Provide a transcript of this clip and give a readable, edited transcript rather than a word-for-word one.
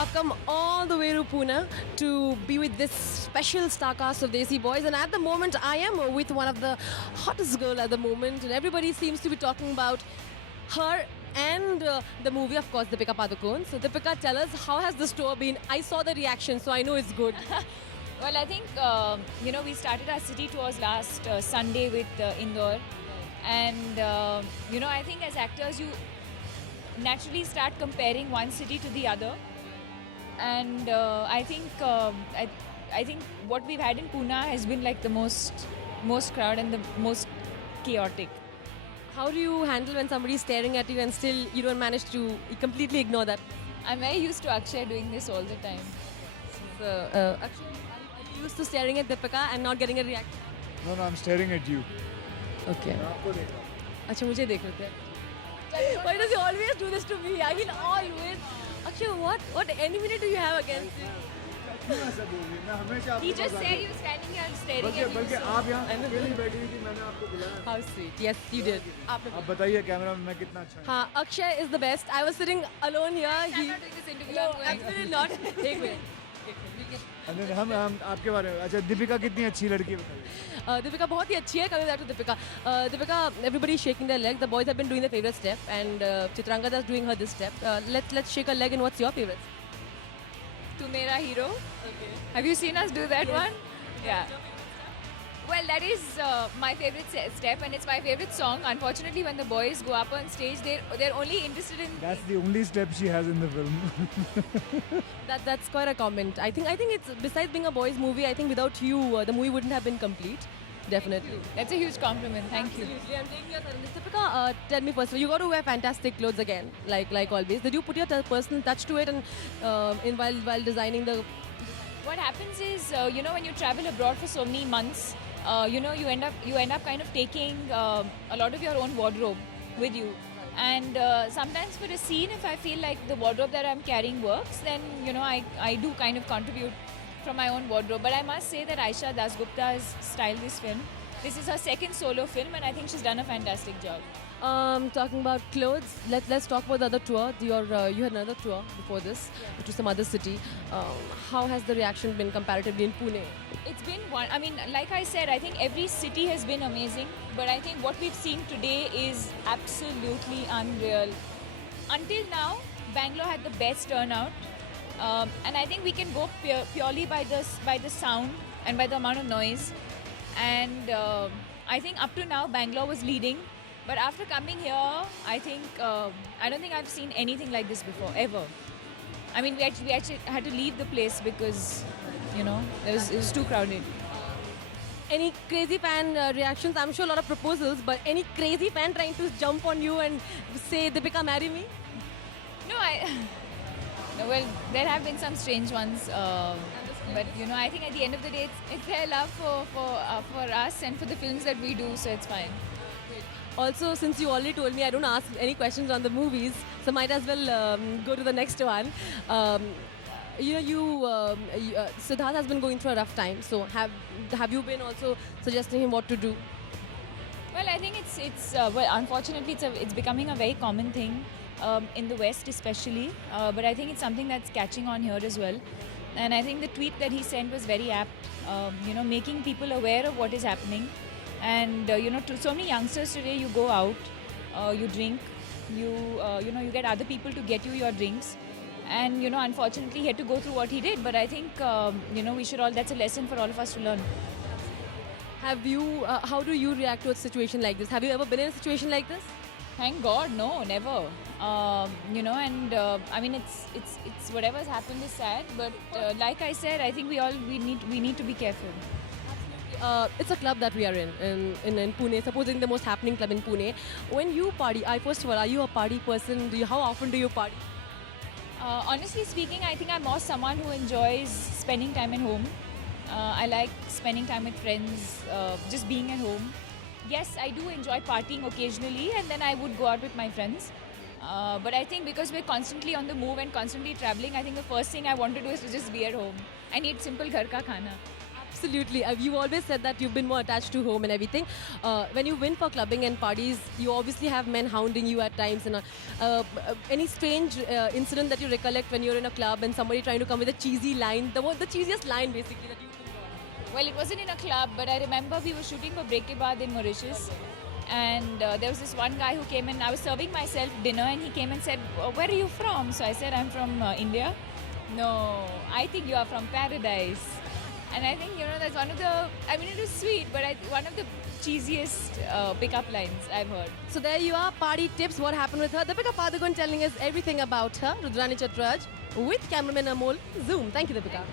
I've come all the way to Pune to be with this special star cast of Desi Boys, and at the moment I am with one of the hottest girl at the moment, and everybody seems to be talking about her and the movie, of course, Deepika Padukone. So Deepika, tell us, how has this tour been? I saw the reaction, so I know it's good. Well, I think, we started our city tours last Sunday with Indore. And, I think as actors, you naturally start comparing one city to the other. And I think what we've had in Pune has been like the most crowd and the most chaotic. How do you handle when somebody's staring at you and still you don't manage to completely ignore that? I'm very used to Akshay doing this all the time. So, actually, are you used to staring at Deepika and not getting a reaction? No, I'm staring at you. Okay. आपको देख रहा हूँ. अच्छा मुझे देख लेते हैं. Why does he always do this to me? I will always. Akshay, what enemy do you have against him? क्यों ऐसा बोल रही है? मैं हमेशा आपको He just मजाक said you were standing here staring बल्कि at you. बल्कि so- आप यहाँ अकेली बैठी हुई थी, मैंने आपको बुलाया. How sweet. Yes, you did. आपने आप बताइए कैमरा में मैं कितना अच्छा. हाँ, Akshay is the best. I was sitting alone here. I'm not doing this interview. No, I'm going. absolutely not. एक मिनट. And हम आपके बारे में. अच्छा, दीपिका कितनी अच्छी लड़की है बताइए. Deepika बहुत ही अच्छी है. Coming back to Deepika. Deepika, everybody is shaking their leg. The boys have been doing their favorite step, and Chitrangada is doing her this step. Let's shake a leg. And what's your favorite? Tu Mera Hero. Okay. Have you seen us do that Yes. one? Yeah. Well, that is my favorite step, and it's my favorite song. Unfortunately, when the boys go up on stage, they're only interested in. That's the only step she has in the film. That's quite a comment. I think it's, besides being a boys' movie, I think without you, the movie wouldn't have been complete. Definitely. That's a huge compliment. Thank you. Absolutely. I'm taking your turn. Deepika, tell me first, you got to wear fantastic clothes again, like always. Did you put your personal touch to it, and while designing the? What happens is, when you travel abroad for so many months, you end up kind of taking a lot of your own wardrobe with you. And sometimes for a scene, if I feel like the wardrobe that I'm carrying works, then I do kind of contribute from my own wardrobe. But I must say that Aisha Dasgupta has styled this film. This is her second solo film, and I think she's done a fantastic job. Talking about clothes, let's talk about the other tour. You had another tour before this to some other city. How has the reaction been comparatively in Pune? It's been one. I mean, like I said, I think every city has been amazing. But I think what we've seen today is absolutely unreal. Until now, Bangalore had the best turnout, and I think we can go purely by the sound and by the amount of noise. And I think up to now, Bangalore was leading. But after coming here, I think I don't think I've seen anything like this before ever. I mean, we actually had to leave the place because it was too crowded. Any crazy fan reactions? I'm sure a lot of proposals, but any crazy fan trying to jump on you and say, Deepika, marry me? No, no, well, there have been some strange ones, but I think at the end of the day, it's their love for us and for the films that we do, so it's fine. Also, since you already told me I don't ask any questions on the movies, so might as well go to the next one. Siddharth has been going through a rough time. So have you been also suggesting him what to do? Well, I think it's unfortunately it's becoming a very common thing in the West especially, but I think it's something that's catching on here as well. And I think the tweet that he sent was very apt. Making people aware of what is happening. And to so many youngsters today, you go out, you drink, you get other people to get you your drinks, and unfortunately he had to go through what he did. But I think we should all. That's a lesson for all of us to learn. Have you? How do you react to a situation like this? Have you ever been in a situation like this? Thank God, no, never. I mean, it's whatever's happened is sad. But like I said, I think we need to be careful. It's a club that we are in Pune, supposing the most happening club in Pune. When you party, first of all, are you a party person? How often do you party? Honestly speaking, I think I'm more someone who enjoys spending time at home. I like spending time with friends, just being at home. Yes, I do enjoy partying occasionally, and then I would go out with my friends. But I think because we're constantly on the move and constantly traveling, I think the first thing I want to do is to just be at home and eat simple ghar ka khana. Absolutely. You've always said that you've been more attached to home and everything. When you win for clubbing and parties, you obviously have men hounding you at times. And any strange incident that you recollect when you're in a club and somebody trying to come with a cheesy line, the cheesiest line basically that you think of? Well, it wasn't in a club, but I remember we were shooting for Break Ke Baad in Mauritius. And there was this one guy who came in. I was serving myself dinner, and he came and said, "Where are you from?" So I said, "I'm from India." "No, I think you are from paradise." And I think, that's one of the, I mean, it was sweet, but one of the cheesiest pickup lines I've heard. So there you are, party tips, what happened with her. Deepika Padukone telling us everything about her, Rudrani Chatraj, with cameraman Amol. Zoom. Thank you, Deepika.